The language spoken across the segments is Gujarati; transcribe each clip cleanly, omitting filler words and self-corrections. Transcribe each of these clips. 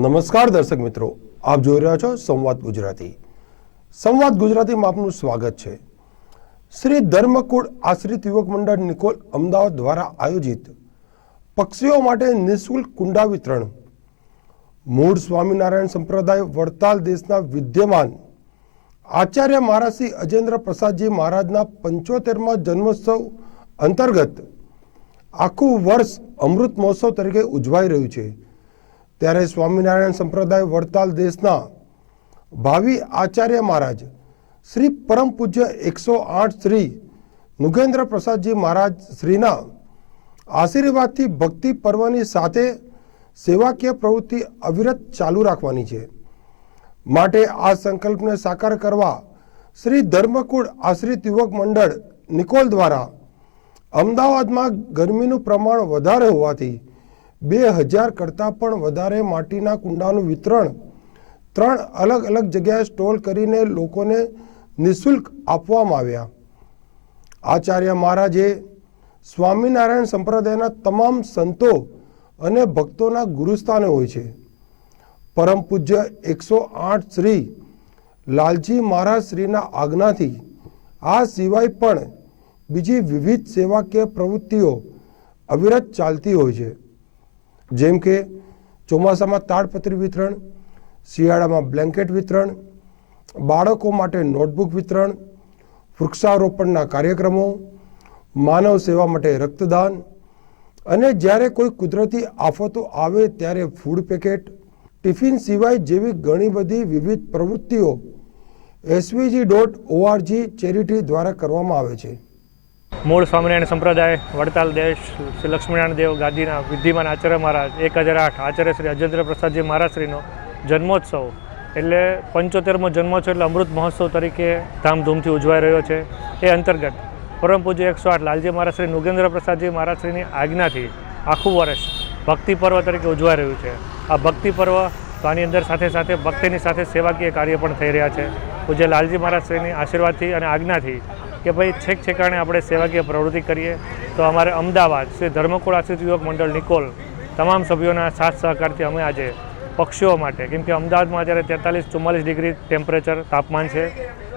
નમસ્કાર દર્શક મિત્રો, આપ જોઈ રહ્યા છો સંવાદ ગુજરાતી. સંવાદ ગુજરાતીમાં આપનું સ્વાગત છે. શ્રી ધર્મકુળ આશ્રિત યુવક મંડળ નિકોલ અમદાવાદ દ્વારા આયોજિત પક્ષીઓ માટે નિઃશુલ્ક કુંડા વિતરણ. મૂળ સ્વામિનારાયણ સંપ્રદાય વડતાલ દેશના વિદ્યમાન આચાર્ય મહારાજ શ્રી અજેન્દ્ર પ્રસાદજી મહારાજના 75મા જન્મોત્સવ અંતર્ગત આખું વર્ષ અમૃત મહોત્સવ તરીકે ઉજવાઈ રહ્યું છે. ત્યારે સ્વામિનારાયણ સંપ્રદાય વડતાલ દેશના ભાવિ આચાર્ય મહારાજ શ્રી પરમ પૂજ્ય 108 શ્રી નુગેન્દ્ર પ્રસાદજી મહારાજ શ્રીના આશીર્વાદથી ભક્તિ પર્વની સાથે સેવાકીય પ્રવૃત્તિ અવિરત ચાલુ રાખવાની છે. માટે આ સંકલ્પને સાકાર કરવા શ્રી ધર્મકુળ આશ્રિત યુવક મંડળ નિકોલ દ્વારા અમદાવાદમાં ગરમીનું પ્રમાણ વધારે હોવાથી 2000 કરતાં પણ વધારે માટીના કુંડાનું વિતરણ 3 અલગ અલગ જગ્યાએ સ્ટોલ કરીને લોકોને નિઃશુલ્ક આપવામાં આવ્યા. આચાર્ય મહારાજે સ્વામિનારાયણ સંપ્રદાયના તમામ સંતો અને ભક્તોના ગુરુસ્થાને હોય છે. પરમ પૂજ્ય 108 શ્રી લાલજી મહારાજ શ્રીના આજ્ઞાથી આ સિવાય પણ બીજી વિવિધ સેવાકીય પ્રવૃત્તિઓ અવિરત ચાલતી હોય છે. જેમ કે ચોમાસામાં તાડપત્રી વિતરણ, શિયાળામાં બ્લેન્કેટ વિતરણ, બાળકો માટે નોટબુક વિતરણ, વૃક્ષારોપણના કાર્યક્રમો, માનવ સેવા માટે રક્તદાન અને જ્યારે કોઈ કુદરતી આફતો આવે ત્યારે ફૂડ પેકેટ, ટિફિન સિવાય જેવી ઘણી બધી વિવિધ પ્રવૃત્તિઓ svg.org ચેરિટી દ્વારા કરવામાં આવે છે. મૂળ સ્વામિનારાયણ સંપ્રદાય વડતાલ દેશ શ્રી લક્ષ્મીનારાયણ દેવ ગાદીના વિદ્યમાન આચાર્ય મહારાજ 1008 આચાર્ય શ્રી અજેન્દ્ર પ્રસાદજી મહારાજ શ્રીનો જન્મોત્સવ એટલે 75મો જન્મોત્સવ એટલે અમૃત મહોત્સવ તરીકે ધામધૂમથી ઉજવાઈ રહ્યો છે. એ અંતર્ગત પરમ પૂજ્ય 108 લાલજી મહારાજ શ્રી નુગેન્દ્ર પ્રસાદજી મહારાજ શ્રીની આજ્ઞાથી આખું વર્ષ ભક્તિ પર્વ તરીકે ઉજવાઈ રહ્યું છે. આ ભક્તિ પર્વ તો આની અંદર સાથે સાથે ભક્તિની સાથે સેવાકીય કાર્ય પણ થઈ રહ્યા છે. પૂજ્ય લાલજી મહારાજ શ્રીની આશીર્વાદથી અને આજ્ઞાથી કે ભાઈ છેક છેકાણે આપણે સેવાકીય પ્રવૃત્તિ કરીએ તો અમારે અમદાવાદ શ્રી ધર્મકુળ આશ્રિત યુવક મંડળ નિકોલ તમામ સભ્યોના સાથ સહકારથી અમે આજે પક્ષીઓ માટે, કેમ કે અમદાવાદમાં અત્યારે 43-44 ડિગ્રી ટેમ્પરેચર તાપમાન છે,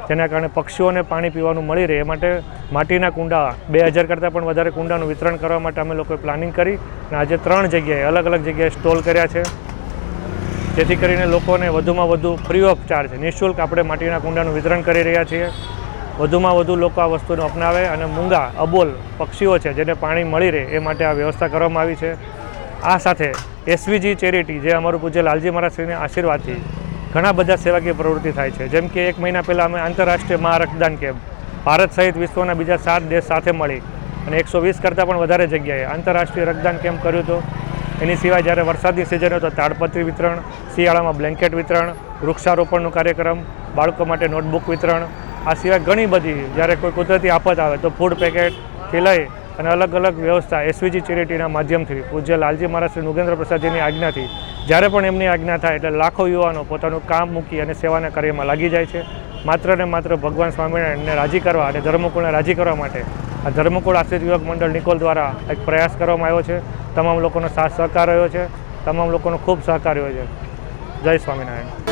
જેના કારણે પક્ષીઓને પાણી પીવાનું મળી રહે એ માટે માટીના કુંડા 2000 કરતાં પણ વધારે કુંડાનું વિતરણ કરવા માટે અમે લોકોએ પ્લાનિંગ કરી અને આજે 3 જગ્યાએ અલગ અલગ જગ્યાએ સ્ટોલ કર્યા છે, જેથી કરીને લોકોને વધુમાં વધુ ફ્રી ઓફ ચાર્જ નિઃશુલ્ક આપણે માટીના કુંડાનું વિતરણ કરી રહ્યા છીએ. વધુમાં વધુ લોકો આ વસ્તુને અપનાવે અને મૂંગા અબોલ પક્ષીઓ છે જેને પાણી મળી રહે એ માટે આ વ્યવસ્થા કરવામાં આવી છે. આ સાથે SVG ચેરિટી જે અમારું પૂજ્ય લાલજી મહારાજ શ્રીના આશીર્વાદથી ઘણા બધા સેવાકીય પ્રવૃત્તિ થાય છે. જેમ કે 1 મહિના પહેલાં અમે આંતરરાષ્ટ્રીય મહારક્તદાન કેમ્પ ભારત સહિત વિશ્વના બીજા 7 દેશ સાથે મળી અને 120 કરતાં પણ વધારે જગ્યાએ આંતરરાષ્ટ્રીય રક્તદાન કેમ્પ કર્યું હતું. એની સિવાય જ્યારે વરસાદની સિઝન હોય તો તાડપત્રી વિતરણ, શિયાળામાં બ્લેન્કેટ વિતરણ, વૃક્ષારોપણનો કાર્યક્રમ, બાળકો માટે નોટબુક વિતરણ, આ સિવાય ઘણી બધી જ્યારે કોઈ કુદરતી આફત આવે તો ફૂડ પેકેટથી લઈ અને અલગ અલગ વ્યવસ્થા SVG ચેરિટીના માધ્યમથી પૂજ્ય લાલજી મહારાજ શ્રી નુગેન્દ્ર પ્રસાદજીની આજ્ઞાથી જ્યારે પણ એમની આજ્ઞા થાય એટલે લાખો યુવાનો પોતાનું કામ મૂકી અને સેવાના કાર્યમાં લાગી જાય છે. માત્ર ને માત્ર ભગવાન સ્વામિનારાયણને રાજી કરવા અને ધર્મકુળને રાજી કરવા માટે આ ધર્મકુળ આશ્રિત યુવક મંડળ નિકોલ દ્વારા એક પ્રયાસ કરવામાં આવ્યો છે. તમામ લોકોનો સાથ સહકાર રહ્યો છે, તમામ લોકોનો ખૂબ સહકાર રહ્યો છે. જય સ્વામિનારાયણ.